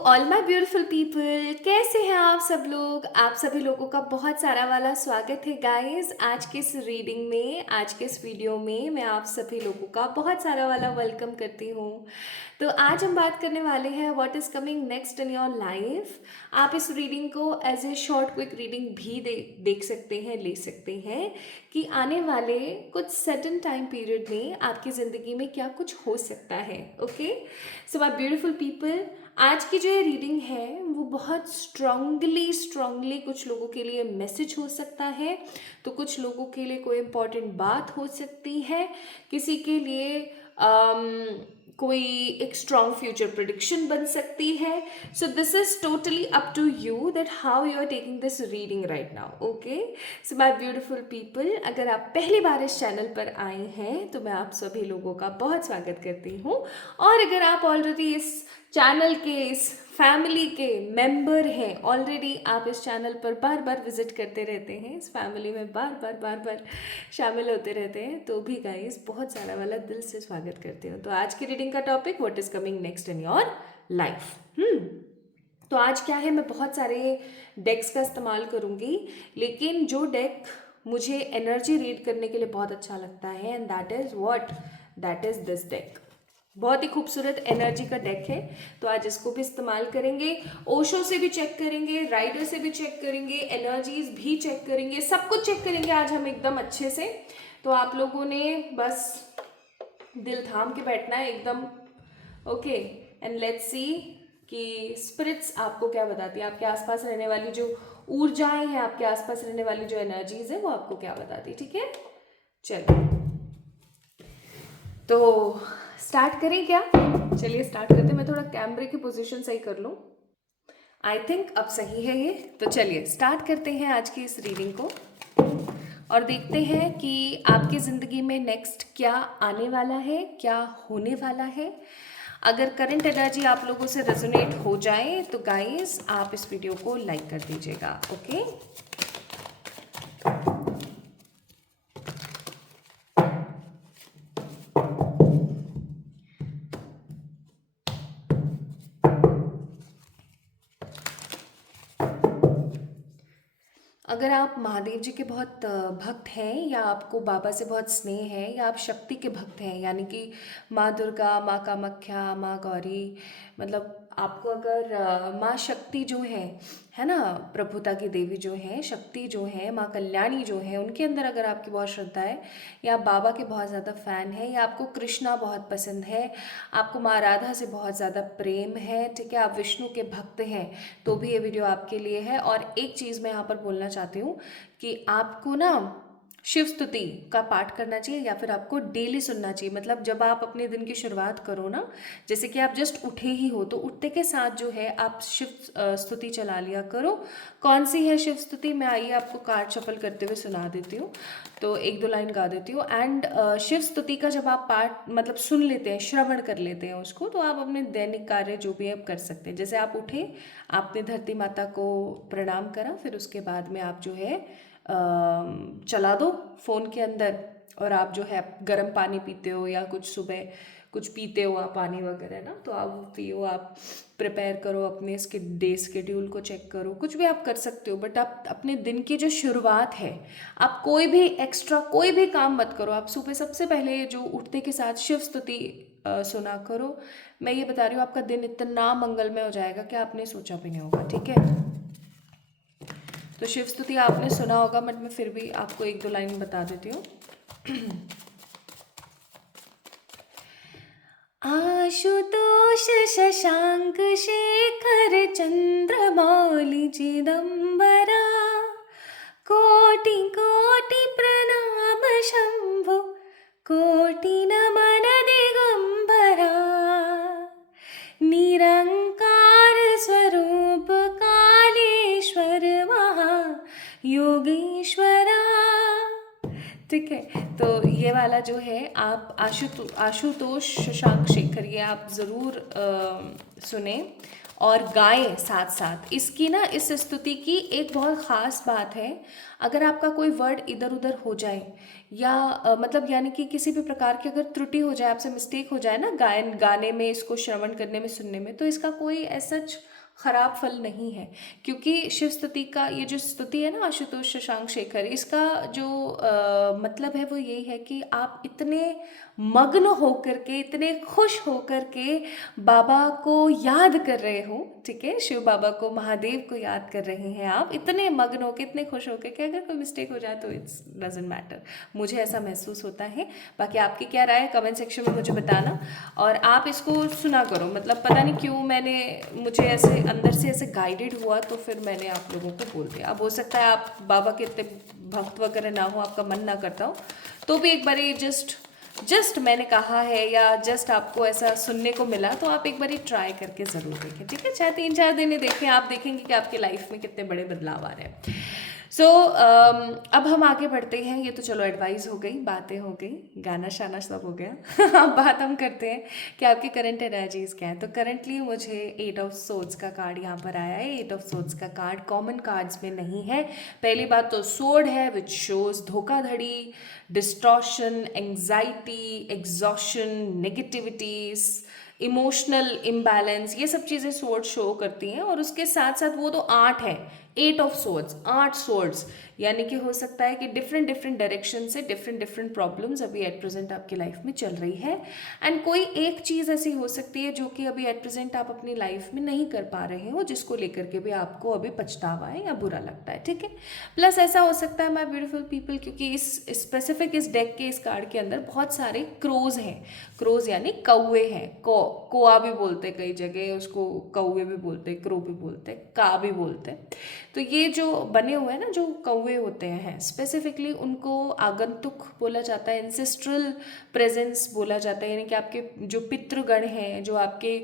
All my beautiful people, कैसे हैं आप सब लोग। आप सभी लोगों का बहुत सारा वाला स्वागत है गाइस आज के इस रीडिंग में। आज के इस वीडियो में मैं आप सभी लोगों का बहुत सारा वाला वेलकम करती हूँ। तो आज हम बात करने वाले हैं what is coming next in your life. आप इस रीडिंग को as a short quick reading भी देख सकते हैं, ले सकते हैं कि आने वाले कुछ सर्टेन टाइम पीरियड में आपकी ज़िंदगी में क्या कुछ हो सकता है। Okay, so my beautiful people, आज की जो ये रीडिंग है वो बहुत स्ट्रांगली कुछ लोगों के लिए मैसेज हो सकता है, तो कुछ लोगों के लिए कोई इम्पोर्टेंट बात हो सकती है, किसी के लिए कोई एक स्ट्रॉन्ग फ्यूचर प्रिडिक्शन बन सकती है। So this is totally up to you that how you are taking this reading right now. Okay, so my beautiful people, अगर आप पहली बार इस चैनल पर आए हैं तो मैं आप सभी लोगों का बहुत स्वागत करती हूँ, और अगर आप ऑलरेडी इस चैनल के, इस फैमिली के मेंबर हैं, ऑलरेडी आप इस चैनल पर बार बार विजिट करते रहते हैं, इस फैमिली में बार बार शामिल होते रहते हैं, तो भी गाइस बहुत सारा वाला दिल से स्वागत करती हूँ। तो आज की रीडिंग का topic what is coming next in your life. तो आज क्या है, मैं बहुत सारे डेक्स का इस्तेमाल करूँगी, लेकिन जो डेक मुझे एनर्जी रीड करने के लिए बहुत अच्छा लगता है and that is this deck. बहुत ही खूबसूरत एनर्जी का डेक है, तो आज इसको भी इस्तेमाल करेंगे। ओशो से भी चेक करेंगे, राइडर से भी चेक करेंगे, एनर्जीज भी चेक करेंगे, सब कुछ चेक करेंगे आज हम एकदम अच्छे से। तो आप लोगों ने बस दिल थाम के बैठना है एकदम। ओके, एंड लेट्स सी कि स्पिरिट्स आपको क्या बताती है, आपके आसपास रहने वाली जो ऊर्जाएं हैं, आपके आसपास रहने वाली जो एनर्जीज है वो आपको क्या बताती है। ठीक है, चलो तो स्टार्ट करें क्या? चलिए स्टार्ट करते हैं। मैं थोड़ा कैमरे की पोजीशन सही कर लूँ। आई थिंक अब सही है ये। तो चलिए स्टार्ट करते हैं आज की इस रीडिंग को और देखते हैं कि आपकी ज़िंदगी में नेक्स्ट क्या आने वाला है, क्या होने वाला है। अगर करंट एनर्जी आप लोगों से रेजोनेट हो जाए तो गाइस आप इस वीडियो को लाइक कर दीजिएगा। ओके, अगर आप महादेव जी के बहुत भक्त हैं, या आपको बाबा से बहुत स्नेह है, या आप शक्ति के भक्त हैं, यानी कि माँ दुर्गा, माँ कामाख्या, माँ गौरी, मतलब आपको अगर माँ शक्ति जो है ना, प्रभुता की देवी जो है, शक्ति जो है, माँ कल्याणी जो है, उनके अंदर अगर आपकी बहुत श्रद्धा है, या आप बाबा के बहुत ज़्यादा फ़ैन है, या आपको कृष्णा बहुत पसंद है, आपको माँ राधा से बहुत ज़्यादा प्रेम है, ठीक है, आप विष्णु के भक्त हैं, तो भी ये वीडियो आपके लिए है। और एक चीज़ मैं यहाँ पर बोलना चाहती हूँ कि आपको ना शिव स्तुति का पाठ करना चाहिए, या फिर आपको डेली सुनना चाहिए। मतलब जब आप अपने दिन की शुरुआत करो ना, जैसे कि आप जस्ट उठे ही हो, तो उठते के साथ जो है आप शिव स्तुति चला लिया करो। कौन सी है शिव स्तुति, मैं आइए आपको कार्ड शफल करते हुए सुना देती हूँ, तो एक दो लाइन गा देती हूँ। एंड शिव स्तुति का जब आप पाठ मतलब सुन लेते हैं, श्रवण कर लेते हैं उसको, तो आप अपने दैनिक कार्य जो भी आप कर सकते हैं। जैसे आप उठे, आपने धरती माता को प्रणाम करा, फिर उसके बाद में आप जो है चला दो फ़ोन के अंदर, और आप जो है गर्म पानी पीते हो, या कुछ सुबह कुछ पीते हो आप पानी वगैरह ना, तो आप वो पियो, आप प्रिपेयर करो, अपने इसके डे स्केड्यूल को चेक करो, कुछ भी आप कर सकते हो। बट आप अपने दिन की जो शुरुआत है, आप कोई भी एक्स्ट्रा कोई भी काम मत करो। आप सुबह सबसे पहले जो उठते के साथ शिव स्तुति सुना करो। मैं ये बता रही हूँ, आपका दिन इतना मंगलमय हो जाएगा कि आपने सोचा भी नहीं होगा। ठीक है, तो शिव स्तुति आपने सुना होगा, बट मैं फिर भी आपको एक दो लाइन बता देती हूँ। आशुतोष शशांक शेखर चंद्रमौलि चिदंबरा, कोटि कोटि प्रणाम शंभो, कोटि नमन दिगंबरा, निरंकार स्वरूप कालेश्वर महा योगेश्वरा। ठीक है, तो ये वाला जो है आप आशुतोष शशांक शेखर, ये आप ज़रूर सुने। और गाएं साथ साथ। इसकी ना, इस स्तुति की एक बहुत ख़ास बात है, अगर आपका कोई वर्ड इधर उधर हो जाए या मतलब यानी कि किसी भी प्रकार की अगर त्रुटि हो जाए, आपसे मिस्टेक हो जाए ना गायन गाने में, इसको श्रवण करने में, सुनने में, तो इसका कोई ऐसा खराब फल नहीं है। क्योंकि शिव स्तुति का ये जो स्तुति है ना, आशुतोष शशांक शेखर, इसका जो मतलब है वो यही है कि आप इतने मग्न होकर के, इतने खुश होकर के बाबा को याद कर रहे हो, ठीक है, शिव बाबा को, महादेव को याद कर रहे हैं आप, इतने मग्न होकर, इतने खुश होकर कि अगर कोई मिस्टेक हो जाए तो इट्स डजेंट मैटर। मुझे ऐसा महसूस होता है। बाकी आपकी क्या राय है कमेंट सेक्शन में मुझे बताना, और आप इसको सुना करो। मतलब पता नहीं क्यों मुझे ऐसे अंदर से ऐसे गाइडेड हुआ, तो फिर मैंने आप लोगों को बोल दिया। अब हो सकता है आप बाबा के इतने भक्त वगैरह ना हो, आपका मन ना करता हो, तो भी एक बार जस्ट मैंने कहा है या जस्ट आपको ऐसा सुनने को मिला, तो आप एक बार ट्राई करके ज़रूर देखें, ठीक है। चाहे 3-4 दिन ही देखें, आप देखेंगे कि आपकी लाइफ में कितने बड़े बदलाव आ रहे हैं। सो अब हम आगे बढ़ते हैं। ये तो चलो एडवाइस हो गई, बातें हो गई, गाना शाना सब हो गया। अब बात हम करते हैं कि आपकी करंट एनर्जीज क्या है। तो करंटली मुझे 8 ऑफ सोर्ड्स का कार्ड यहाँ पर आया है। 8 ऑफ सोर्ड्स का कार्ड कॉमन कार्ड्स में नहीं है। पहली बात तो सोर्ड है विच शोज धोखाधड़ी, distortion, anxiety, exhaustion, negativities, emotional imbalance, ये सब चीज़ें सोर्ड शो करती हैं। और उसके साथ साथ वो तो 8 है, 8 ऑफ सोर्ड्स, 8 सोर्ड्स, यानी कि हो सकता है कि डिफरेंट डायरेक्शन से डिफरेंट प्रॉब्लम्स अभी एट प्रेजेंट आपकी लाइफ में चल रही है। एंड कोई एक चीज़ ऐसी हो सकती है जो कि अभी एट प्रेजेंट आप अपनी लाइफ में नहीं कर पा रहे हो, जिसको लेकर के भी आपको अभी पछतावा है या बुरा लगता है, ठीक है। प्लस ऐसा हो सकता है माय ब्यूटीफुल पीपल, क्योंकि इस स्पेसिफिक इस डेक के इस कार्ड के अंदर बहुत सारे क्रोज हैं। क्रोज यानी कौवे हैं, कोआ भी बोलते हैं, कई जगह उसको कौवे भी बोलते हैं, क्रो भी बोलते हैं, का भी बोलते हैं। तो ये जो बने हुए हैं ना, जो कौवे होते हैं स्पेसिफिकली, उनको आगंतुक बोला जाता है, एंसेस्ट्रल प्रेजेंस बोला जाता है। यानी कि आपके जो पितृगण हैं, जो आपके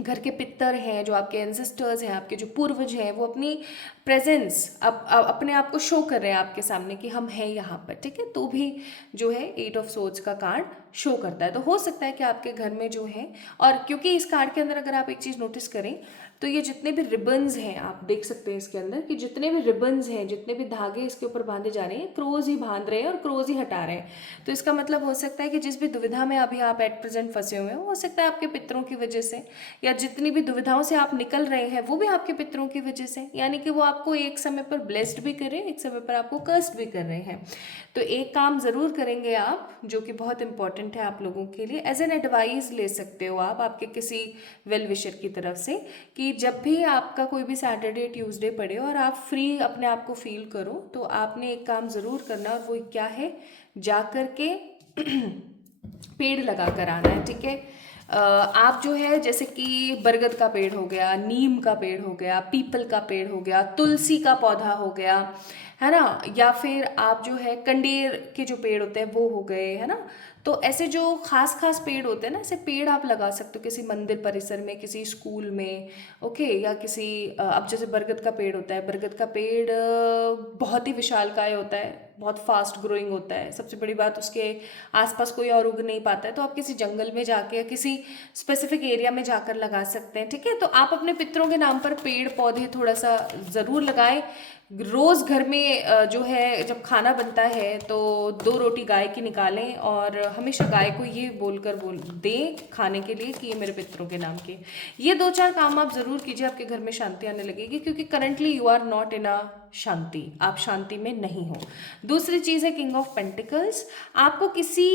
घर के पितर हैं, जो आपके एंसेस्टर्स हैं, आपके जो पूर्वज हैं, वो अपनी प्रेजेंस अपने आप को शो कर रहे हैं आपके सामने कि हम हैं यहाँ पर, ठीक है। तो भी जो है 8 ऑफ सोर्ड्स का कार्ड शो करता है। तो हो सकता है कि आपके घर में जो है, और क्योंकि इस कार्ड के अंदर अगर आप एक चीज़ नोटिस करें तो ये जितने भी रिबन्स हैं, आप देख सकते हैं इसके अंदर कि जितने भी रिबन्स हैं, जितने भी धागे इसके ऊपर बांधे जा रहे हैं, क्रोज ही बांध रहे हैं और क्रोज ही हटा रहे हैं। तो इसका मतलब हो सकता है कि जिस भी दुविधा में अभी आप एट प्रेजेंट फंसे हुए हो सकता है आपके पितरों की वजह से, या जितनी भी दुविधाओं से आप निकल रहे हैं वो भी आपके पितरों की वजह से। यानी कि वो आपको एक समय पर ब्लेस्ड भी कर रहे हैं, एक समय पर आपको कर्स्ड भी कर रहे हैं। तो एक काम ज़रूर करेंगे आप, जो कि बहुत इंपॉर्टेंट है आप लोगों के लिए, एज एन एडवाइस ले सकते हो आप आपके किसी वेल विशर की तरफ से, कि जब भी आपका कोई भी सैटरडे ट्यूसडे पड़े और आप फ्री अपने आप को फील करो, तो आपने एक काम ज़रूर करना, और वो क्या है, जा कर के पेड़ लगा कर आना है, ठीक है। आप जो है जैसे कि बरगद का पेड़ हो गया, नीम का पेड़ हो गया, पीपल का पेड़ हो गया, तुलसी का पौधा हो गया, है ना, या फिर आप जो है कंडेर के जो पेड़ होते हैं वो हो गए, है ना। तो ऐसे जो खास पेड़ होते हैं ना, ऐसे पेड़ आप लगा सकते हो किसी मंदिर परिसर में, किसी स्कूल में, ओके, या किसी अब जैसे बरगद का पेड़ होता है, बरगद का पेड़ बहुत ही विशालकाय होता है, बहुत फास्ट ग्रोइंग होता है। सबसे बड़ी बात, उसके आसपास कोई और उग नहीं पाता है, तो आप किसी जंगल में जाके या किसी स्पेसिफिक एरिया में जाकर लगा सकते हैं, ठीक है। तो आप अपने पितरों के नाम पर पेड़ पौधे थोड़ा सा ज़रूर लगाएं। रोज़ घर में जो है जब खाना बनता है तो 2 रोटी गाय की निकालें, और हमेशा गाय को ये बोल दें खाने के लिए कि ये मेरे पितरों के नाम के। ये 2-4 काम आप ज़रूर कीजिए, आपके घर में शांति आने लगेगी, क्योंकि currently you are not in a शांति, आप शांति में नहीं हो। दूसरी चीज़ है किंग ऑफ पेंटिकल्स। आपको किसी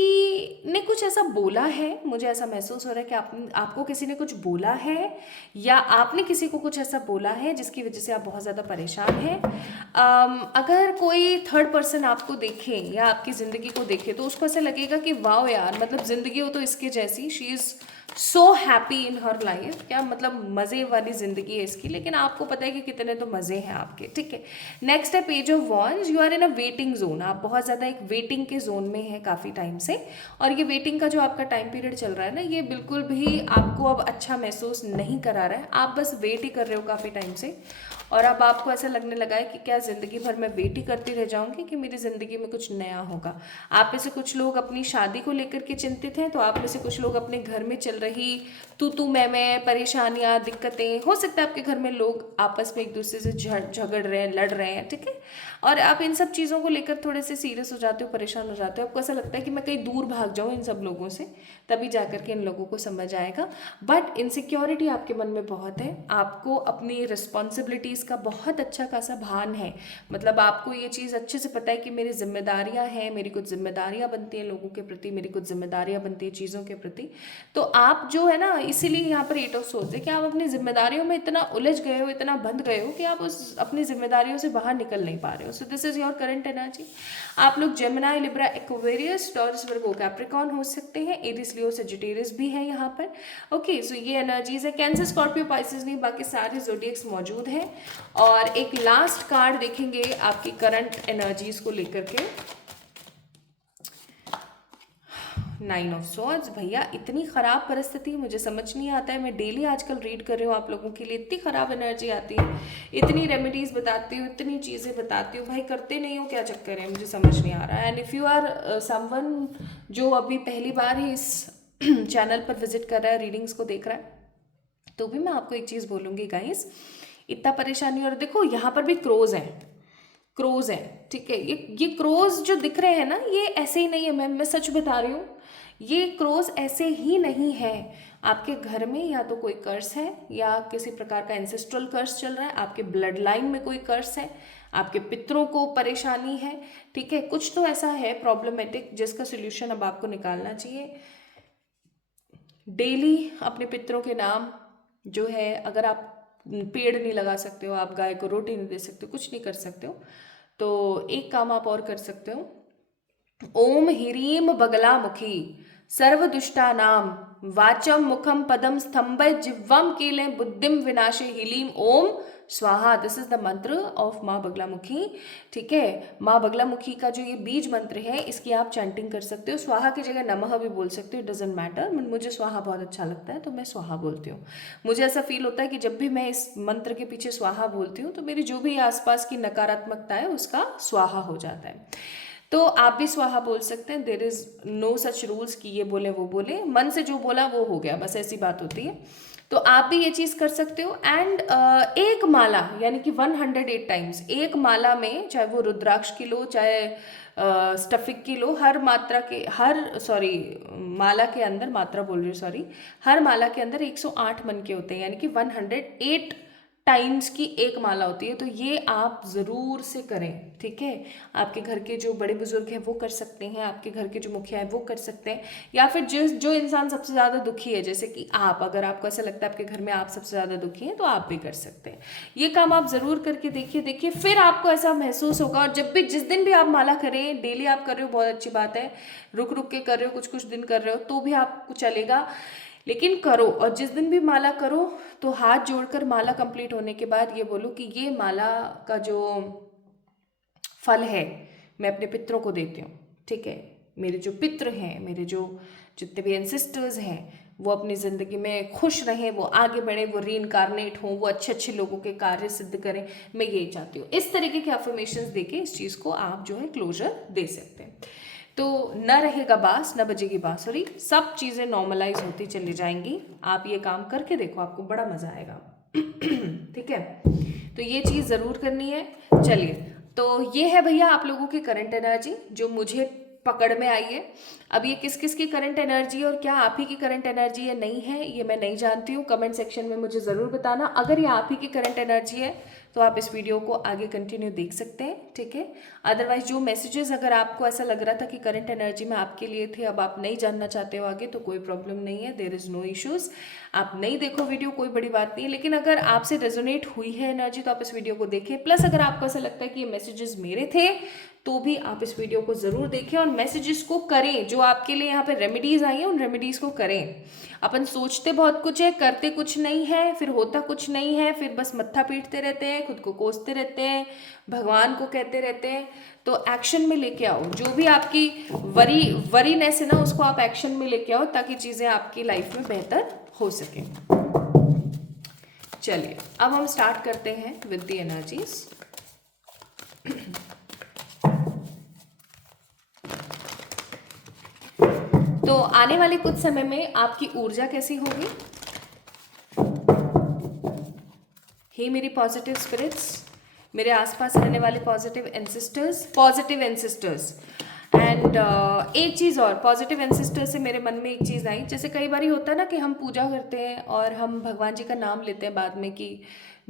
ने कुछ ऐसा बोला है, मुझे ऐसा महसूस हो रहा है कि आपको किसी ने कुछ बोला है, या आपने किसी को कुछ ऐसा बोला है जिसकी वजह से आप बहुत ज़्यादा परेशान हैं। अगर कोई थर्ड पर्सन आपको देखे या आपकी ज़िंदगी को देखे, तो उसको ऐसा लगेगा कि वाओ यार, मतलब ज़िंदगी हो तो इसके जैसी, she is so happy in her life, क्या मतलब मज़े वाली ज़िंदगी है इसकी, लेकिन आपको पता है कि कितने तो मज़े हैं आपके, ठीक है। नेक्स्ट है page of wands. You are in a waiting zone, आप बहुत ज़्यादा एक वेटिंग के जोन में है काफ़ी टाइम से, और ये वेटिंग का जो आपका टाइम पीरियड चल रहा है ना, ये बिल्कुल भी आपको अब अच्छा महसूस नहीं करा रहा है। आप बस वेट ही कर रहे हो काफ़ी टाइम से, और अब आपको ऐसा लगने लगा है कि क्या ज़िंदगी भर मैं वेट ही करती रह जाऊंगी कि मेरी ज़िंदगी में कुछ नया होगा। आप में से कुछ लोग अपनी शादी को लेकर के चिंतित हैं, तो आप में से कुछ लोग अपने घर में चल चल रही तू मैं परेशानियां, दिक्कतें, हो सकता है आपके घर में लोग आपस में एक दूसरे से झगड़ रहे हैं, लड़ रहे हैं, ठीक है, और आप इन सब चीज़ों को लेकर थोड़े से सीरियस हो जाते हो, परेशान हो जाते हो, आपको ऐसा लगता है कि मैं कहीं दूर भाग जाऊं इन सब लोगों से, तभी जाकर के इन लोगों को समझ आएगा। बट इनसिक्योरिटी आपके मन में बहुत है, आपको अपनी रिस्पॉन्सिबिलिटीज़ का बहुत अच्छा खासा भान है, मतलब आपको ये चीज़ अच्छे से पता है कि मेरी जिम्मेदारियां हैं, मेरी कुछ जिम्मेदारियां बनती हैं लोगों के प्रति, मेरी कुछ जिम्मेदारियां बनती हैं चीज़ों के प्रति। तो आप जो है ना, इसीलिए यहाँ पर 8 ऑफ सोर्ड्स है कि आप अपनी जिम्मेदारियों में इतना उलझ गए हो, इतना बंध गए हो कि आप उस अपनी जिम्मेदारियों से बाहर निकल नहीं पा रहे हो। सो this is your current energy. आप लोग जेमिनी, लिब्रा, एक्वेरियस, टॉरस, वर्गो, कैप्रिकॉर्न हो सकते हैं, एरिस, लियो, सजिटेरियस भी है यहाँ पर। ओके, सो ये एनर्जीज है। कैंसर, स्कॉर्पियो, पाइसेस नहीं, बाकी सारे ज़ोडिएक्स मौजूद हैं। और एक लास्ट कार्ड देखेंगे आपकी करंट एनर्जीज को लेकर के। 9 ऑफ सॉर्ड्स। भैया इतनी ख़राब परिस्थिति मुझे समझ नहीं आता है, मैं डेली आजकल रीड कर रही हूँ आप लोगों के लिए, इतनी ख़राब एनर्जी आती है, इतनी रेमेडीज़ बताती हूँ, इतनी चीज़ें बताती हूँ, भाई करते नहीं हो, क्या चक्कर है, मुझे समझ नहीं आ रहा है। And if you are someone जो अभी पहली बार ही इस चैनल पर विजिट कर रहा है, रीडिंग्स को देख रहा है, तो भी मैं आपको एक चीज़ बोलूँगी गाइस, इतना परेशानी। और देखो यहाँ पर भी क्रोज है, ठीक है, ये क्रोज जो दिख रहे हैं ना, ये ऐसे ही नहीं है, मैं सच बता रही हूँ, ये क्रोज ऐसे ही नहीं है। आपके घर में या तो कोई कर्स है, या किसी प्रकार का एंसेस्ट्रल कर्स चल रहा है, आपके ब्लड लाइन में कोई कर्स है, आपके पितरों को परेशानी है, ठीक है, कुछ तो ऐसा है प्रॉब्लमेटिक जिसका सोल्यूशन अब आपको निकालना चाहिए। डेली अपने पितरों के नाम जो है, अगर आप पेड़ नहीं लगा सकते हो, आप गाय को रोटी नहीं दे सकते हो, कुछ नहीं कर सकते हो, तो एक काम आप और कर सकते हो। ओम ह्रीम बगलामुखी सर्वदुष्टानाम वाचम मुखम पदम स्तंभ जिह्वम कीलें बुद्धिम विनाशे हीलीम ओम स्वाहा। दिस इज द मंत्र ऑफ माँ बगलामुखी, ठीक है। माँ बगलामुखी का जो ये बीज मंत्र है, इसकी आप चैंटिंग कर सकते हो। स्वाहा की जगह नमः भी बोल सकते हो, इट डजेंट मैटर। मुझे स्वाहा बहुत अच्छा लगता है तो मैं स्वाहा बोलती हूँ। मुझे ऐसा फील होता है कि जब भी मैं इस मंत्र के पीछे स्वाहा बोलती हूँ तो मेरी जो भी आसपास की नकारात्मकता है उसका स्वाहा हो जाता है। तो आप भी स्वाहा बोल सकते हैं। There is no such rules कि ये बोले वो बोले, मन से जो बोला वो हो गया, बस ऐसी बात होती है। तो आप भी ये चीज़ कर सकते हो। एंड एक माला यानी कि 108 टाइम्स एक माला में, चाहे वो रुद्राक्ष की लो, चाहे स्टफिक की लो, हर मात्रा के माला के अंदर, मात्रा बोल रही हूँ सॉरी, हर माला के अंदर 108 मन के होते हैं, यानी कि 108 टाइम्स की एक माला होती है। तो ये आप ज़रूर से करें, ठीक है। आपके घर के जो बड़े बुजुर्ग हैं वो कर सकते हैं, आपके घर के जो मुखिया हैं वो कर सकते हैं, या फिर जो इंसान सबसे ज़्यादा दुखी है, जैसे कि आप, अगर आपको ऐसा लगता है आपके घर में आप सबसे ज़्यादा दुखी हैं तो आप भी कर सकते हैं। ये काम आप ज़रूर करके देखिए, फिर आपको ऐसा महसूस होगा। और जब भी, जिस दिन भी आप माला करें, डेली आप कर रहे हो बहुत अच्छी बात है, रुक रुक के कर रहे हो, कुछ दिन कर रहे हो तो भी आपको चलेगा, लेकिन करो। और जिस दिन भी माला करो तो हाथ जोड़कर माला कंप्लीट होने के बाद ये बोलो कि ये माला का जो फल है मैं अपने पितरों को देती हूँ, ठीक है। मेरे जो पितृ हैं, मेरे जो जितने भी एंसेस्टर्स हैं, वो अपनी ज़िंदगी में खुश रहें, वो आगे बढ़े, वो रीइंकारनेट हों, वो अच्छे अच्छे लोगों के कार्य सिद्ध करें, मैं यही चाहती हूँ। इस तरीके के अफर्मेशंस देके इस चीज़ को आप जो है क्लोजर दे सकते हैं। तो न रहेगा बास, न बजेगी बांसुरी, सब चीज़ें नॉर्मलाइज होती चली जाएंगी। आप ये काम करके देखो, आपको बड़ा मज़ा आएगा, ठीक है। तो ये चीज़ ज़रूर करनी है। चलिए, तो ये है भैया आप लोगों की करंट एनर्जी जो मुझे पकड़ में आई है। अब ये किस किस की करंट एनर्जी और क्या आप ही की करंट एनर्जी है नहीं है, ये मैं नहीं जानती हूँ। कमेंट सेक्शन में मुझे ज़रूर बताना। अगर ये आप ही की करंट एनर्जी है तो आप इस वीडियो को आगे कंटिन्यू देख सकते हैं, ठीक है। अदरवाइज जो मैसेजेस अगर आपको ऐसा लग रहा था कि करंट एनर्जी में आपके लिए थे, अब आप नहीं जानना चाहते हो आगे, तो कोई प्रॉब्लम नहीं है, देयर इज़ नो इश्यूज़। आप नहीं देखो वीडियो, कोई बड़ी बात नहीं है। लेकिन अगर आपसे रेजोनेट हुई है एनर्जी तो आप इस वीडियो को देखें। प्लस अगर आपको ऐसा लगता है कि ये मैसेजेस मेरे थे तो भी आप इस वीडियो को ज़रूर देखें और मैसेजेस को करें। जो आपके लिए यहाँ पे रेमेडीज़ आई हैं उन रेमेडीज़ को करें। अपन सोचते बहुत कुछ है, करते कुछ नहीं है, फिर होता कुछ नहीं है, फिर बस मत्था पीटते रहते हैं, खुद को कोसते रहते हैं, भगवान को कहते रहते हैं। तो एक्शन में लेके आओ, जो भी आपकी वरीनेस है ना, उसको आप एक्शन में लेके आओ ताकि चीज़ें आपकी लाइफ में बेहतर हो सके। चलिए, अब हम स्टार्ट करते हैं विद द एनर्जीज। तो आने वाले कुछ समय में आपकी ऊर्जा कैसी होगी? हे मेरी पॉजिटिव स्पिरिट्स, मेरे आसपास रहने वाले पॉजिटिव एंसेस्टर्स एंड एक चीज़ और, पॉजिटिव एंसेस्टर्स से मेरे मन में एक चीज़ आई। जैसे कई बार होता है ना कि हम पूजा करते हैं और हम भगवान जी का नाम लेते हैं बाद में कि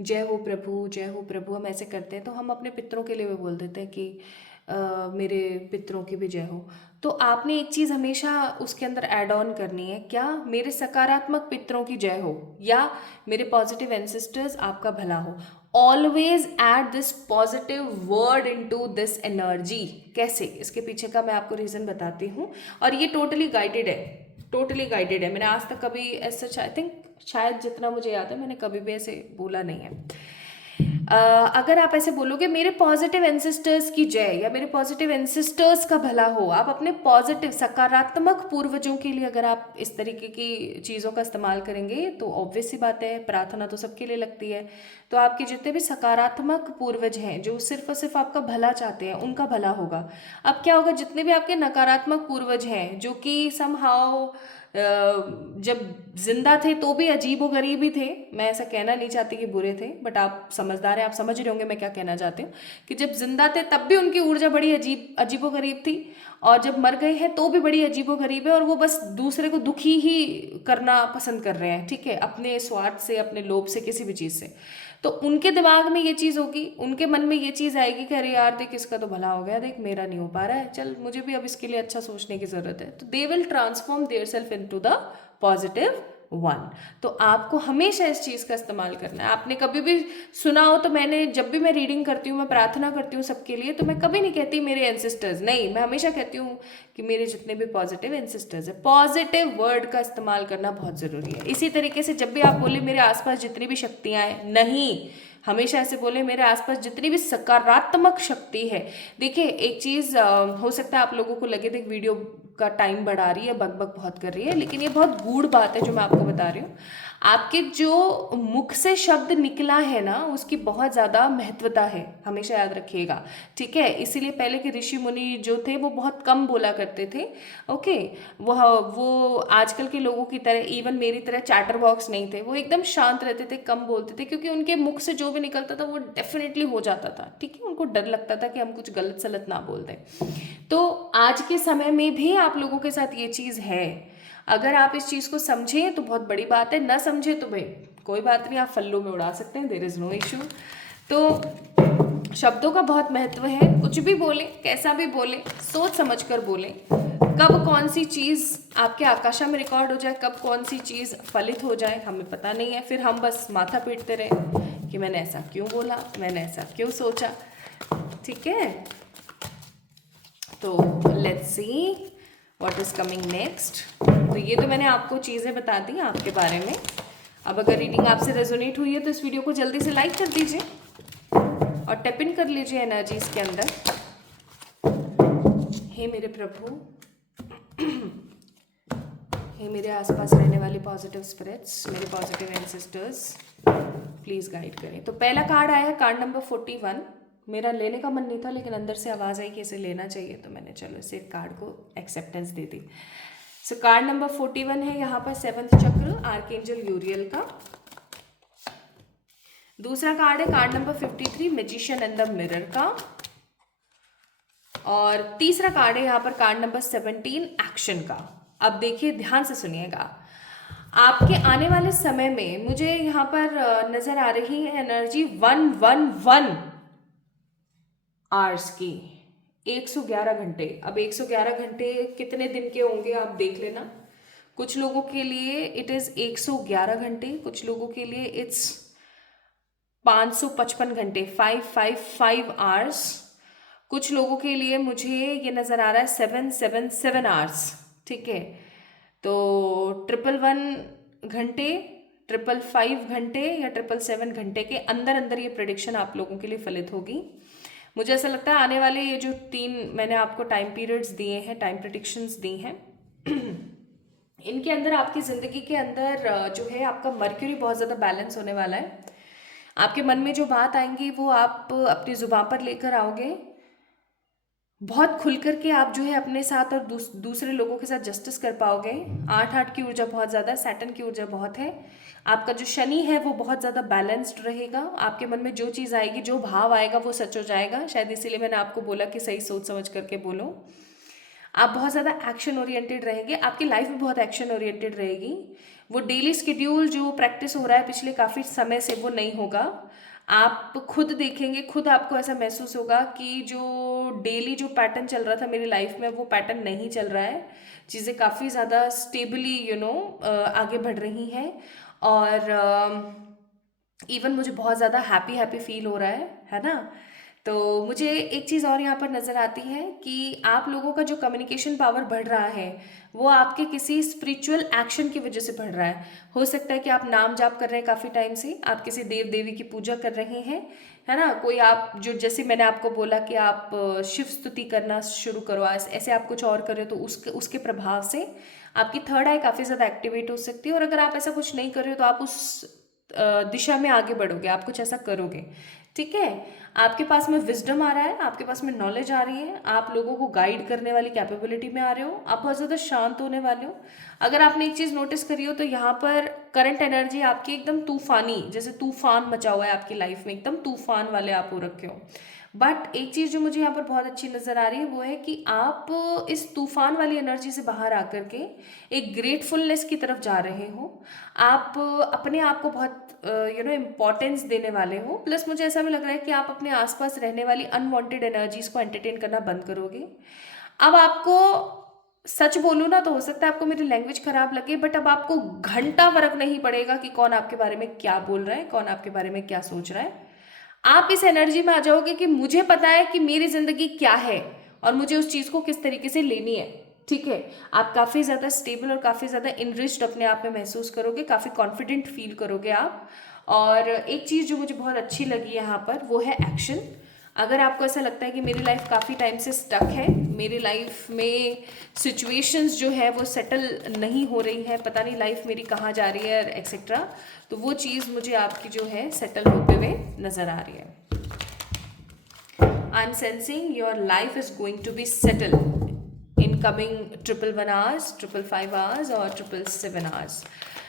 जय हो प्रभु, जय हो प्रभु, हम ऐसे करते हैं। तो हम अपने पितरों के लिए भी बोल देते हैं कि मेरे पितरों की भी जय हो। तो आपने एक चीज़ हमेशा उसके अंदर ऐड ऑन करनी है, क्या? मेरे सकारात्मक पितरों की जय हो या मेरे पॉजिटिव एंसेस्टर्स आपका भला हो। Always add this positive word into this energy. कैसे? इसके पीछे का मैं आपको रीज़न बताती हूँ और ये टोटली गाइडेड है, टोटली गाइडेड है। मैंने आज तक कभी ऐसा, आई थिंक शायद जितना मुझे याद है मैंने कभी भी ऐसे बोला नहीं है। अगर आप ऐसे बोलोगे मेरे पॉजिटिव एंसेस्टर्स की जय या मेरे पॉजिटिव एंसेस्टर्स का भला हो, आप अपने पॉजिटिव सकारात्मक पूर्वजों के लिए अगर आप इस तरीके की चीज़ों का इस्तेमाल करेंगे तो ऑब्वियस सी बात है, प्रार्थना तो सबके लिए लगती है। तो आपके जितने भी सकारात्मक पूर्वज हैं जो सिर्फ और सिर्फ आपका भला चाहते हैं, उनका भला होगा। अब क्या होगा, जितने भी आपके नकारात्मक पूर्वज हैं जो कि समहाउ जब जिंदा थे तो भी अजीबो गरीब ही थे, मैं ऐसा कहना नहीं चाहती कि बुरे थे, बट आप समझदार हैं, आप समझ रहे होंगे मैं क्या कहना चाहती हूँ, कि जब जिंदा थे तब भी उनकी ऊर्जा बड़ी अजीबो गरीब थी और जब मर गए हैं तो भी बड़ी अजीबो गरीब है और वो बस दूसरे को दुखी ही करना पसंद कर रहे हैं, ठीक है, अपने स्वार्थ से, अपने लोभ से, किसी भी चीज़ से। तो उनके दिमाग में ये चीज़ होगी, उनके मन में ये चीज़ आएगी कि अरे यार देख इसका तो भला हो गया, देख मेरा नहीं हो पा रहा है, चल मुझे भी अब इसके लिए अच्छा सोचने की ज़रूरत है। तो they will transform their self into the positive one. तो आपको हमेशा इस चीज़ का इस्तेमाल करना है। आपने कभी भी सुना हो तो मैंने, जब भी मैं रीडिंग करती हूँ, मैं प्रार्थना करती हूँ सबके लिए, तो मैं कभी नहीं कहती मेरे एंसेस्टर्स, नहीं, मैं हमेशा कहती हूँ कि मेरे जितने भी पॉजिटिव एंसेस्टर्स है। पॉजिटिव वर्ड का इस्तेमाल करना बहुत ज़रूरी है। इसी तरीके से जब भी आप बोले मेरे आसपास जितनी भी शक्तियाँ हैं, नहीं, हमेशा ऐसे बोले मेरे आसपास जितनी भी सकारात्मक शक्ति है। देखिए एक चीज़ हो सकता है आप लोगों को लगे देख वीडियो का टाइम बढ़ा रही है, बकबक बहुत कर रही है, लेकिन ये बहुत गूढ़ बात है जो मैं आपको बता रही हूँ। आपके जो मुख से शब्द निकला है ना, उसकी बहुत ज़्यादा महत्वता है, हमेशा याद रखिएगा, ठीक है। इसीलिए पहले के ऋषि मुनि जो थे वो बहुत कम बोला करते थे, ओके। वो आजकल के लोगों की तरह, इवन मेरी तरह चैटर बॉक्स नहीं थे, वो एकदम शांत रहते थे, कम बोलते थे, क्योंकि उनके मुख से जो भी निकलता था वो डेफिनेटली हो जाता था, ठीक है। उनको डर लगता था कि हम कुछ गलत सलत ना बोल दें। तो आज के समय में भी आप लोगों के साथ ये चीज़ है। अगर आप इस चीज़ को समझें तो बहुत बड़ी बात है, ना समझे तो भाई कोई बात नहीं, आप फल्लों में उड़ा सकते हैं, देयर इज़ नो इशू। तो शब्दों का बहुत महत्व है, कुछ भी बोले, कैसा भी बोले, सोच समझ कर बोलें। कब कौन सी चीज़ आपके आकाशा में रिकॉर्ड हो जाए, कब कौन सी चीज़ फलित हो जाए, हमें पता नहीं है। फिर हम बस माथा पीटते रहे कि मैंने ऐसा क्यों बोला, मैंने ऐसा क्यों सोचा, ठीक है। तो let's see what is coming next. तो ये तो मैंने आपको चीज़ें बता दी आपके बारे में। अब अगर रीडिंग आपसे रेजोनेट हुई है तो इस वीडियो को जल्दी से लाइक कर दीजिए और टैप इन कर लीजिए एनर्जीज के अंदर। हे मेरे प्रभु, हे मेरे आसपास रहने वाली पॉजिटिव स्पिरिट्स, मेरे पॉजिटिव एंसेस्टर्स, प्लीज़ गाइड करें। तो पहला कार्ड आया, कार्ड नंबर 41। मेरा लेने का मन नहीं था लेकिन अंदर से आवाज़ आई कि इसे लेना चाहिए, तो मैंने चलो इसे कार्ड को एक्सेप्टेंस दे दी। सो कार्ड नंबर 41 है यहाँ पर 7th चक्र, आर्कएंजल यूरियल का। दूसरा कार्ड है card number 53, magician and the mirror का। और तीसरा कार्ड है यहाँ पर कार्ड नंबर 17, एक्शन का। अब देखिए ध्यान से सुनिएगा, आपके आने वाले समय में मुझे यहाँ पर नजर आ रही है एनर्जी 111 आवर्स की, 111 घंटे। अब 111 घंटे कितने दिन के होंगे आप देख लेना। कुछ लोगों के लिए इट इज़ 111 घंटे, कुछ लोगों के लिए इट्स 555 घंटे, 555 आवर्स। कुछ लोगों के लिए मुझे ये नज़र आ रहा है 777 आवर्स, ठीक है। तो 111 घंटे, 555 घंटे या 777 घंटे के अंदर अंदर ये प्रेडिक्शन आप लोगों के लिए फलित होगी। मुझे ऐसा लगता है आने वाले ये जो 3 मैंने आपको टाइम पीरियड्स दिए हैं, टाइम प्रेडिक्शंस दी हैं, इनके अंदर आपकी ज़िंदगी के अंदर जो है आपका मर्क्यूरी बहुत ज़्यादा बैलेंस होने वाला है। आपके मन में जो बात आएंगी वो आप अपनी ज़ुबान पर लेकर आओगे बहुत खुल कर के आप जो है अपने साथ और दूसरे लोगों के साथ जस्टिस कर पाओगे। 8-8 की ऊर्जा बहुत ज़्यादा है, सैटर्न की ऊर्जा बहुत है। आपका जो शनि है वो बहुत ज़्यादा बैलेंस्ड रहेगा। आपके मन में जो चीज़ आएगी, जो भाव आएगा वो सच हो जाएगा। शायद इसीलिए मैंने आपको बोला कि सही सोच समझ करके बोलो। आप बहुत ज़्यादा एक्शन ओरिएंटेड रहेंगे, आपकी लाइफ भी बहुत एक्शन ओरिएंटेड रहेगी। वो डेली शेड्यूल जो प्रैक्टिस हो रहा है पिछले काफ़ी समय से वो नहीं होगा। आप खुद देखेंगे, खुद आपको ऐसा महसूस होगा कि जो डेली जो पैटर्न चल रहा था मेरी लाइफ में वो पैटर्न नहीं चल रहा है। चीज़ें काफ़ी ज़्यादा स्टेबली आगे बढ़ रही हैं। और इवन मुझे बहुत ज़्यादा हैप्पी हैप्पी फील हो रहा है ना। तो मुझे एक चीज़ और यहाँ पर नज़र आती है कि आप लोगों का जो कम्युनिकेशन पावर बढ़ रहा है वो आपके किसी स्पिरिचुअल एक्शन की वजह से बढ़ रहा है। हो सकता है कि आप नाम जाप कर रहे हैं काफ़ी टाइम से, आप किसी देव देवी की पूजा कर रहे हैं, है ना। कोई आप जो, जैसे मैंने आपको बोला कि आप शिव स्तुति करना शुरू करो, ऐसे आप कुछ और कर रहे हो तो उसके उसके प्रभाव से आपकी थर्ड आई काफ़ी ज़्यादा एक्टिवेट हो सकती है। और अगर आप ऐसा कुछ नहीं कर रहे हो तो आप उस दिशा में आगे बढ़ोगे, आप कुछ ऐसा करोगे, ठीक है। आपके पास में विजडम आ रहा है, आपके पास में नॉलेज आ रही है, आप लोगों को गाइड करने वाली कैपेबिलिटी में आ रहे हो, आप बहुत ज़्यादा शांत होने वाले हो। अगर आपने एक चीज़ नोटिस करी हो तो यहाँ पर करंट एनर्जी आपकी एकदम तूफानी, जैसे तूफान मचा हुआ है आपकी लाइफ में, एकदम तूफान वाले आप हो रखे हो। बट एक चीज़ जो मुझे यहाँ पर बहुत अच्छी नज़र आ रही है वो है कि आप इस तूफान वाली एनर्जी से बाहर आकर के एक ग्रेटफुलनेस की तरफ जा रहे हो। आप अपने आप को बहुत इम्पोर्टेंस देने वाले हो। प्लस मुझे ऐसा भी लग रहा है कि आप अपने आसपास रहने वाली अनवांटेड एनर्जीज को एंटरटेन करना बंद करोगे। अब आपको सच बोलूँ ना तो हो सकता है आपको मेरी लैंग्वेज खराब लगे, बट अब आपको घंटा फर्क नहीं पड़ेगा कि कौन आपके बारे में क्या बोल रहा है, कौन आपके बारे में क्या सोच रहा है। आप इस एनर्जी में आ जाओगे कि मुझे पता है कि मेरी जिंदगी क्या है और मुझे उस चीज़ को किस तरीके से लेनी है, ठीक है। आप काफ़ी ज़्यादा स्टेबल और काफ़ी ज़्यादा इनरिच्ड अपने आप में महसूस करोगे, काफ़ी कॉन्फिडेंट फील करोगे आप। और एक चीज़ जो मुझे बहुत अच्छी लगी यहाँ पर वो है एक्शन। अगर आपको ऐसा लगता है कि मेरी लाइफ काफ़ी टाइम से स्टक है, मेरी लाइफ में सिचुएशंस जो है वो सेटल नहीं हो रही है, पता नहीं लाइफ मेरी कहाँ जा रही है एक्सेट्रा, तो वो चीज़ मुझे आपकी जो है सेटल होते हुए नज़र आ रही है। I am sensing your life is going to be settle in coming 111 hours, 555 hours और 777 hours।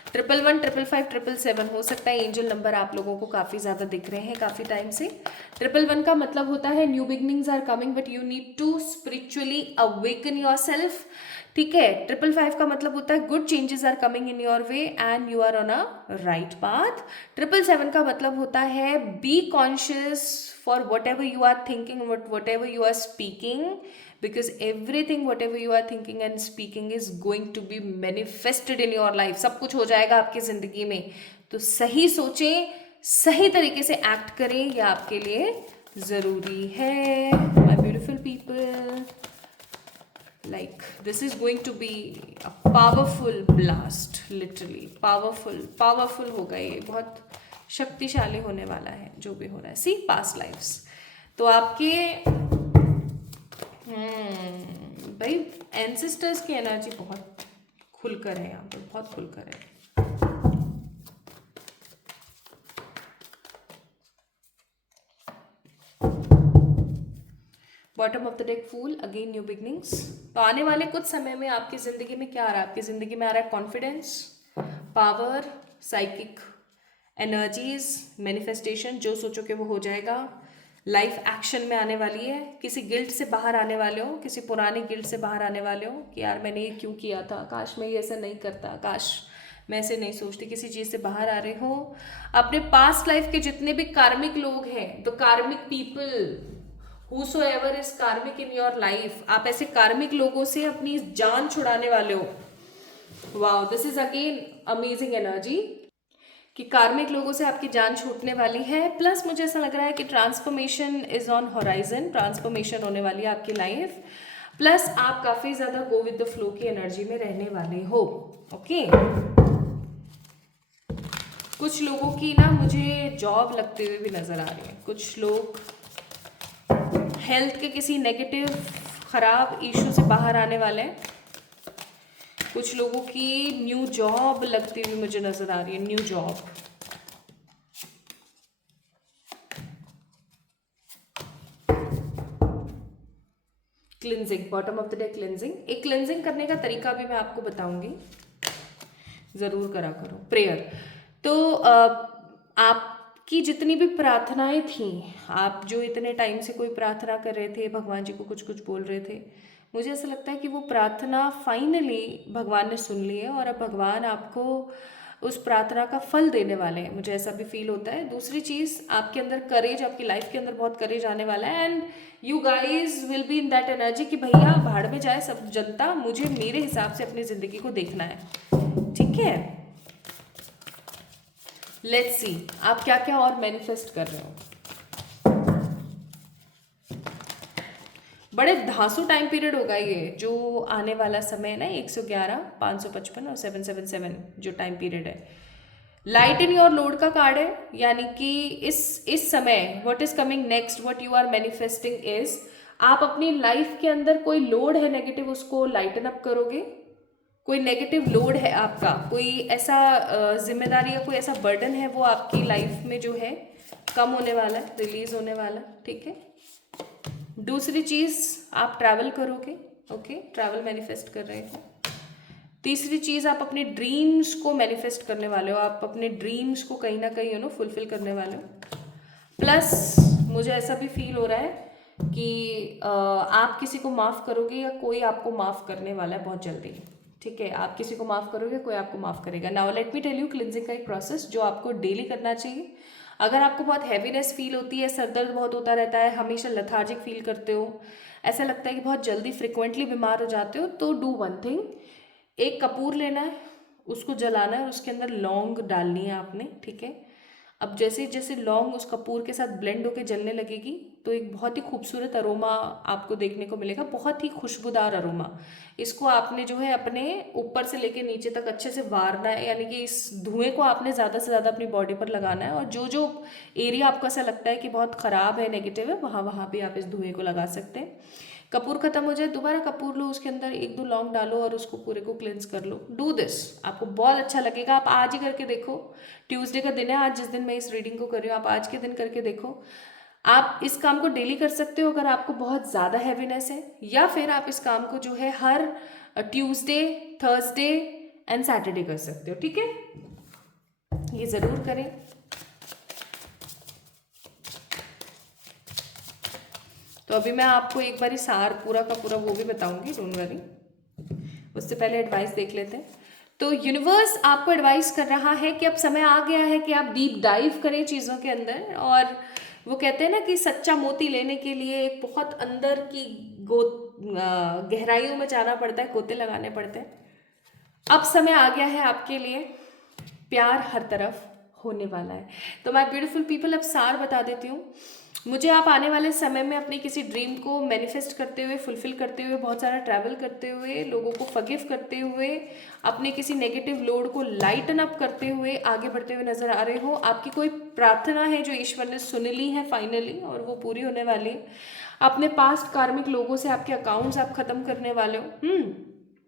111, 555, 777 हो सकता है एंजल नंबर आप लोगों को काफ़ी ज़्यादा दिख रहे हैं काफ़ी टाइम से। 111 का मतलब होता है new beginnings are coming but you need to spiritually awaken yourself, ठीक है। 555 का मतलब होता है good changes are coming in your way and you are on a right path. 777 का मतलब होता है be conscious for whatever you are thinking, whatever you are speaking, because everything whatever you are thinking and speaking is going to be manifested in your life। सब कुछ हो जाएगा आपकी ज़िंदगी में। तो सही सोचें, सही तरीके से एक्ट करें, यह आपके लिए ज़रूरी है my beautiful people। like this is going to be a powerful blast, literally powerful होगा ये, बहुत शक्तिशाली होने वाला है जो भी हो रहा है। सी पास्ट लाइफ्स तो आपके भाई एंसेस्टर्स की एनर्जी बहुत खुलकर है यहाँ पर, बहुत खुलकर है। Bottom of the deck fool, again new beginnings. तो आने वाले कुछ समय में आपकी ज़िंदगी में क्या आ रहा है, आपकी ज़िंदगी में आ रहा है confidence, power, psychic energies, manifestation, जो सोचोगे वो हो जाएगा। लाइफ एक्शन में आने वाली है, किसी गिल्ट से बाहर आने वाले हो, किसी पुराने गिल्ट से बाहर आने वाले हो कि यार मैंने ये क्यों किया था, काश मैं ये ऐसा नहीं करता, काश मैं ऐसे नहीं सोचती, किसी चीज़ से बाहर आ रहे हो। अपने पास्ट लाइफ के जितने भी कार्मिक लोग हैं, द कार्मिक people whosoever is karmic in your life, आप ऐसे कार्मिक लोगों से अपनी जान छुड़ाने वाले हो। Wow, this is again amazing energy कि कार्मिक लोगों से आपकी जान छूटने वाली है। प्लस मुझे ऐसा लग रहा है कि transformation is on horizon, transformation होने वाली है आपकी लाइफ। प्लस आप काफ़ी ज़्यादा गो विद द फ्लो की एनर्जी में रहने वाले हो, ओके। कुछ लोगों की ना मुझे जॉब लगते हुए भी नज़र आ रही है, कुछ लोग हेल्थ के किसी नेगेटिव ख़राब इशू से बाहर आने वाले हैं, कुछ लोगों की न्यू जॉब लगती हुई मुझे नज़र आ रही है, new job. Cleansing, bottom of the day cleansing. एक क्लिनजिंग करने का तरीका भी मैं आपको बताऊंगी, ज़रूर करा करो प्रेयर। तो आपकी जितनी भी प्रार्थनाएं थी, आप जो इतने टाइम से कोई प्रार्थना कर रहे थे, भगवान जी को कुछ कुछ बोल रहे थे, मुझे ऐसा लगता है कि वो प्रार्थना फाइनली भगवान ने सुन ली है और अब भगवान आपको उस प्रार्थना का फल देने वाले हैं, मुझे ऐसा भी फील होता है। दूसरी चीज़, आपके अंदर करेज, आपकी लाइफ के अंदर बहुत करेज आने वाला है and you guys will be in that energy कि भैया भाड़ में जाए सब जनता, मुझे मेरे हिसाब से अपनी ज़िंदगी को देखना है, ठीक है। लेट्स सी आप क्या क्या और मैनिफेस्ट कर रहे हो। बड़े धांसू टाइम पीरियड होगा ये जो आने वाला समय है ना, 111, 555 और 777 जो टाइम पीरियड है। लाइट इन योर लोड का कार्ड है, यानी कि इस समय what is coming next, what you are manifesting is, आप अपनी लाइफ के अंदर कोई लोड है नेगेटिव, उसको लाइटन अप करोगे। कोई नेगेटिव लोड है आपका, कोई ऐसा जिम्मेदारी या कोई ऐसा बर्डन है, वो आपकी लाइफ में जो है कम होने वाला है, रिलीज होने वाला, ठीक है। दूसरी चीज़, आप ट्रैवल करोगे, ओके, ट्रैवल मैनिफेस्ट कर रहे हो। तीसरी चीज़, आप अपने ड्रीम्स को मैनिफेस्ट करने वाले हो, आप अपने ड्रीम्स को कहीं ना कहीं फुलफिल करने वाले हो। प्लस मुझे ऐसा भी फील हो रहा है कि आप किसी को माफ़ करोगे या कोई आपको माफ़ करने वाला है बहुत जल्दी, ठीक है। आप किसी को माफ़ करोगे, कोई आपको माफ़ करेगा। Now let me tell you cleansing का एक प्रोसेस जो आपको डेली करना चाहिए। अगर आपको बहुत हैवीनेस फील होती है, सर दर्द बहुत होता रहता है, हमेशा लथार्जिक फील करते हो, ऐसा लगता है कि बहुत जल्दी फ्रिक्वेंटली बीमार हो जाते हो, तो डू वन थिंग, एक कपूर लेना है, उसको जलाना है और उसके अंदर लौंग डालनी है आपने, ठीक है। अब जैसे जैसे लौंग उस कपूर के साथ ब्लेंड होकर जलने लगेगी तो एक बहुत ही खूबसूरत अरोमा आपको देखने को मिलेगा, बहुत ही खुशबूदार अरोमा। इसको आपने जो है अपने ऊपर से लेके नीचे तक अच्छे से वारना है, यानी कि इस धुएं को आपने ज़्यादा से ज़्यादा अपनी बॉडी पर लगाना है और जो जो एरिया आपको ऐसा लगता है कि बहुत ख़राब है, नेगेटिव है, वहाँ वहाँ भी आप इस धुएं को लगा सकते हैं। कपूर खत्म हो जाए, दोबारा कपूर लो, उसके अंदर 1-2 लौंग डालो और उसको पूरे को क्लेंस कर लो। डू दिस, आपको बहुत अच्छा लगेगा। आप आज ही करके देखो, ट्यूसडे का दिन है आज, जिस दिन मैं इस रीडिंग को कर रही हूँ, आप आज के दिन करके देखो। आप इस काम को डेली कर सकते हो अगर आपको बहुत ज़्यादा हैवीनेस है, या फिर आप इस काम को जो है हर ट्यूसडे, थर्सडे एंड सैटरडे कर सकते हो, ठीक है। ये ज़रूर करें। तो अभी मैं आपको एक बारी सार पूरा का पूरा वो भी बताऊंगी, डोंट वरी। उससे पहले एडवाइस देख लेते हैं। तो यूनिवर्स आपको एडवाइस कर रहा है कि अब समय आ गया है कि आप डीप डाइव करें चीज़ों के अंदर, और वो कहते हैं ना कि सच्चा मोती लेने के लिए एक बहुत अंदर की गहराइयों में जाना पड़ता है, गोते लगाने पड़ते हैं। अब समय आ गया है आपके लिए, प्यार हर तरफ होने वाला है। तो माय ब्यूटीफुल पीपल, अब सार बता देती हूँ। मुझे आप आने वाले समय में अपने किसी ड्रीम को मैनिफेस्ट करते हुए, फुलफिल करते हुए, बहुत सारा ट्रैवल करते हुए, लोगों को फॉरगिव करते हुए, अपने किसी नेगेटिव लोड को लाइटन अप करते हुए आगे बढ़ते हुए नजर आ रहे हो। आपकी कोई प्रार्थना है जो ईश्वर ने सुन ली है फाइनली, और वो पूरी होने वाली है। अपने पास्ट कार्मिक लोगों से आपके अकाउंट्स आप खत्म करने वाले हो।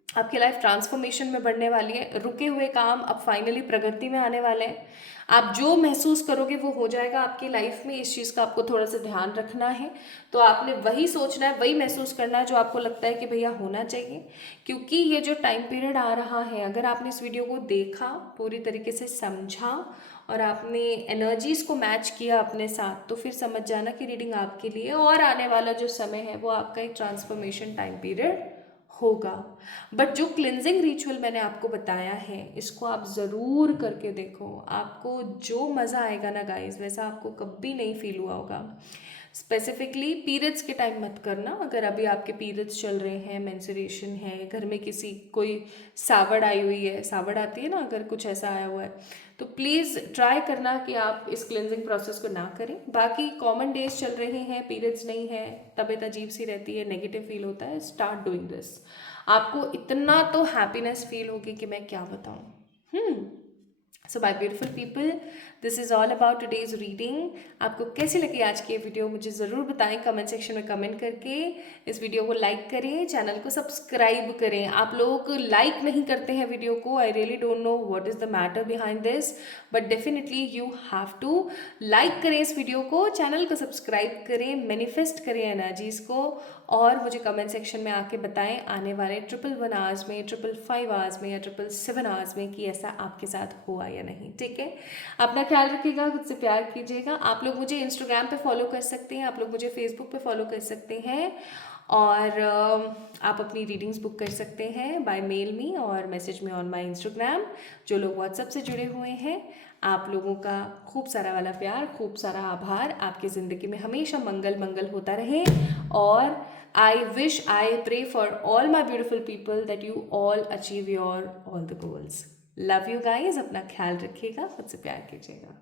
आपकी लाइफ ट्रांसफॉर्मेशन में बढ़ने वाली है। रुके हुए काम अब फाइनली प्रगति में आने वाले हैं। आप जो महसूस करोगे वो हो जाएगा आपकी लाइफ में। इस चीज़ का आपको थोड़ा सा ध्यान रखना है। तो आपने वही सोचना है, वही महसूस करना है जो आपको लगता है कि भैया होना चाहिए। क्योंकि ये जो टाइम पीरियड आ रहा है, अगर आपने इस वीडियो को देखा, पूरी तरीके से समझा और आपने एनर्जीज को मैच किया अपने साथ, तो फिर समझ जाना कि रीडिंग आपके लिए, और आने वाला जो समय है वो आपका एक ट्रांसफॉर्मेशन टाइम पीरियड होगा। बट जो क्लिनजिंग रिचुअल मैंने आपको बताया है, इसको आप ज़रूर करके देखो। आपको जो मज़ा आएगा ना गाइस, वैसा आपको कभी नहीं फील हुआ होगा। स्पेसिफिकली पीरियड्स के टाइम मत करना। अगर अभी आपके पीरियड्स चल रहे हैं, मेंस्ट्रुएशन है, घर में किसी कोई सावड़ आई हुई है, सावड़ आती है ना, अगर कुछ ऐसा आया हुआ है, तो प्लीज़ ट्राई करना कि आप इस क्लिनजिंग प्रोसेस को ना करें। बाकी कॉमन डेज चल रहे हैं, पीरियड्स नहीं है, तबीयत अजीब सी रहती है, नेगेटिव फील होता है, स्टार्ट डूइंग दिस। आपको इतना तो हैप्पीनेस फील होगी कि मैं क्या बताऊँ। सो my beautiful people, this is all about today's reading. आपको कैसी लगी आज की ये वीडियो मुझे ज़रूर बताएं कमेंट सेक्शन में कमेंट करके। इस वीडियो को लाइक करें, चैनल को सब्सक्राइब करें। आप लोग लाइक नहीं करते हैं वीडियो को, I really don't know what is the matter behind this, but definitely you have to like करें इस वीडियो को, चैनल को सब्सक्राइब करें, मैनिफेस्ट करें एनर्जीज़ को, और मुझे कमेंट सेक्शन में आके बताएं आने वाले 111 आवर्स में, 555 आवर्स में या 777 आवर्स में कि ऐसा आपके साथ हुआ या नहीं। ठीक है, अपना ख्याल रखिएगा, खुद से प्यार कीजिएगा। आप लोग मुझे इंस्टाग्राम पे फॉलो कर सकते हैं, आप लोग मुझे फेसबुक पे फॉलो कर सकते हैं, और आप अपनी रीडिंग्स बुक कर सकते हैं बाय मेल मी और मैसेज में ऑन माय इंस्टाग्राम। जो लोग व्हाट्सएप से जुड़े हुए हैं, आप लोगों का खूब सारा वाला प्यार, खूब सारा आभार। आपकी ज़िंदगी में हमेशा मंगल मंगल होता रहे, और I wish, I pray for all my beautiful people that you all achieve your all the goals. Love you guys, अपना ख्याल रखिएगा, खुद से प्यार कीजिएगा।